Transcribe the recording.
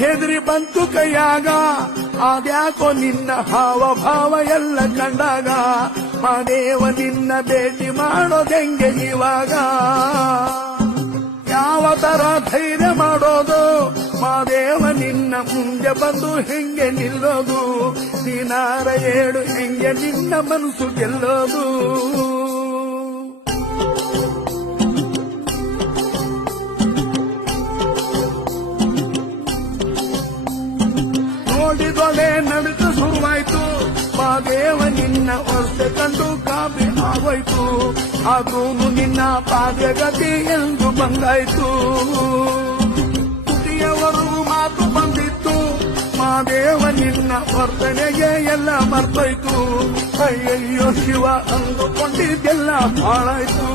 ಹೆದರಿ ಬಂತು ಕೈಯಾಗ ಅದ್ಯಾಕೋ ನಿನ್ನ ಹಾವ ಭಾವ ಎಲ್ಲ ಕಂಡಾಗ ಮಾದೇವ ನಿನ್ನ ಭೇಟಿ ಮಾಡೋದೆಂಗೆ ಇವಾಗ ಯಾವ ತರ ಧೈರ್ಯ ಮಾಡೋದು ಮಾದೇವ ನಿನ್ನ ಮುಂದೆ ಬಂದು ಹೆಂಗೆ ನಿಲ್ಲೋದು ನೀನಾರ ಹೇಳು ಹೆಂಗೆ ನಿನ್ನ ಮನಸ್ಸು ಗೆಲ್ಲೋದು ನೋಡಿದೊಳೆ ನಡುಕ ಶುರುವಾಯ್ತು ಮಾದೇವ ನಿನ್ನ ವರ್ಷ ಕಂಡು ಕಾಪಿ ಆಗೋಯ್ತು ಅದೂನು ನಿನ್ನ ಪಾದಗತಿ ಎಂದು ಬಂದಾಯ್ತು ತುಟಿಯವರೆಗೂ ಮಾತು ಬಂದಿತ್ತು ಮಾದೇವ ನಿನ್ನ ವರ್ತನೆಗೆ ಎಲ್ಲ ಮರ್ತೋಯ್ತು ಅಯ್ಯಯ್ಯೋ ಶಿವ ಅಂದುಕೊಂಡಿದ್ದೆಲ್ಲ ಹಾಳಾಯ್ತು